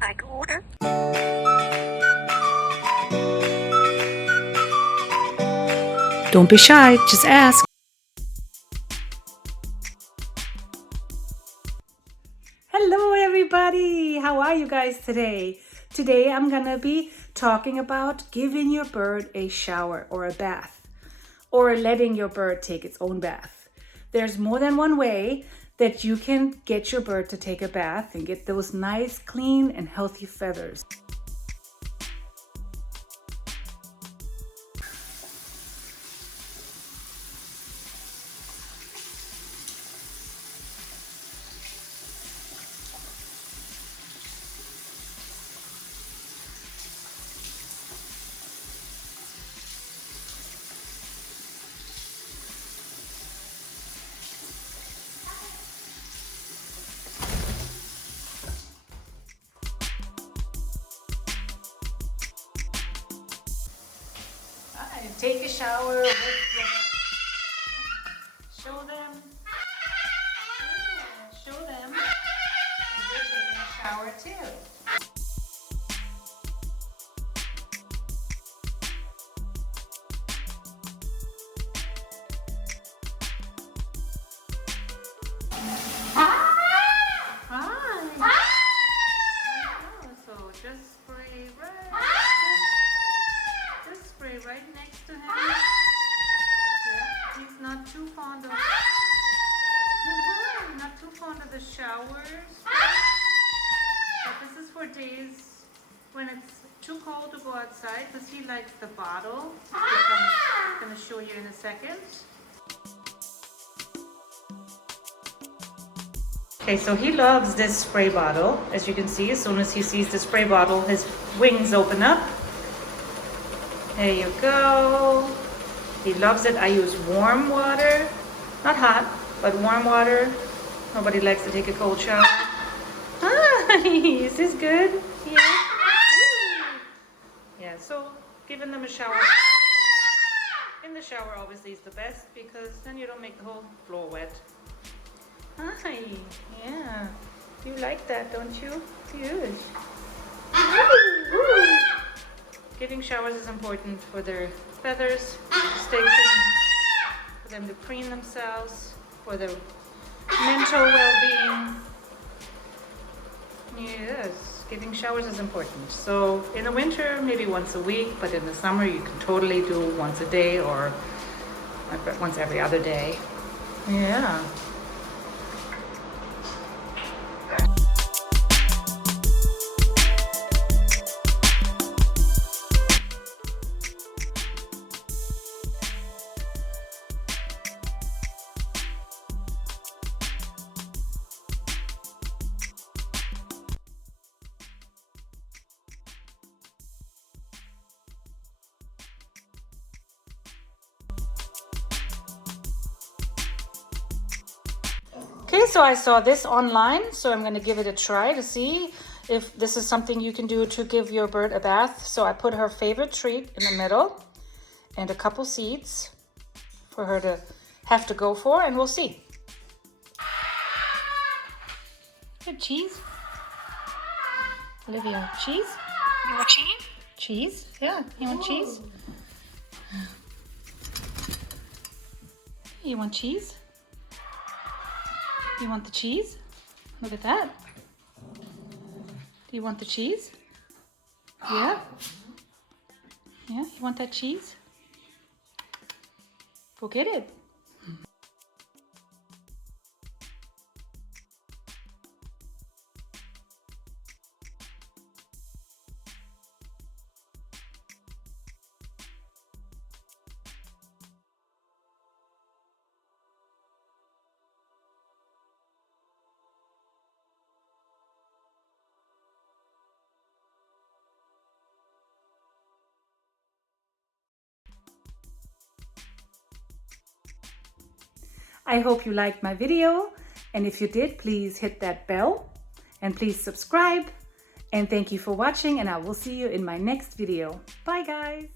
Like water. Don't be shy, just ask. Hello everybody, how are you guys today? Today I'm gonna be talking about giving your bird a shower or a bath, or letting your bird take its own bath. There's more than one way that you can get your bird to take a bath and get those nice, clean, and healthy feathers. Take a shower with your show them. Yeah, show them that you're taking a shower too. Hi. So just spray just spray right next to him. Yeah, he's not too fond of the showers. But this is for days when it's too cold to go outside, because he likes the bottle, which I'm going to show you in a second. Okay, so he loves this spray bottle. As you can see, as soon as he sees the spray bottle, his wings open up. There you go. He loves it. I use warm water, not hot, but warm water. Nobody likes to take a cold shower. Hi, is this good? Yeah. Yeah, so giving them a shower in the shower obviously is the best, because then you don't make the whole floor wet. Hi, yeah. You like that, don't you? Good. Giving showers is important for their feathers to stay clean, for them to preen themselves, for their mental well-being. Yes, giving showers is important. So in the winter, maybe once a week, but in the summer, you can totally do once a day or once every other day. Yeah. Okay, so I saw this online, so I'm going to give it a try to see if this is something you can do to give your bird a bath. So I put her favorite treat in the middle and a couple seeds for her to have to go for, and we'll see. Good cheese. Olivia, cheese? You want cheese? Cheese? Yeah, you want cheese? You want cheese? You want the cheese? Look at that. Do you want the cheese? Yeah? Yeah, you want that cheese? Go get it. I hope you liked my video, and if you did, please hit that bell and please subscribe, and thank you for watching, and I will see you in my next video. Bye guys.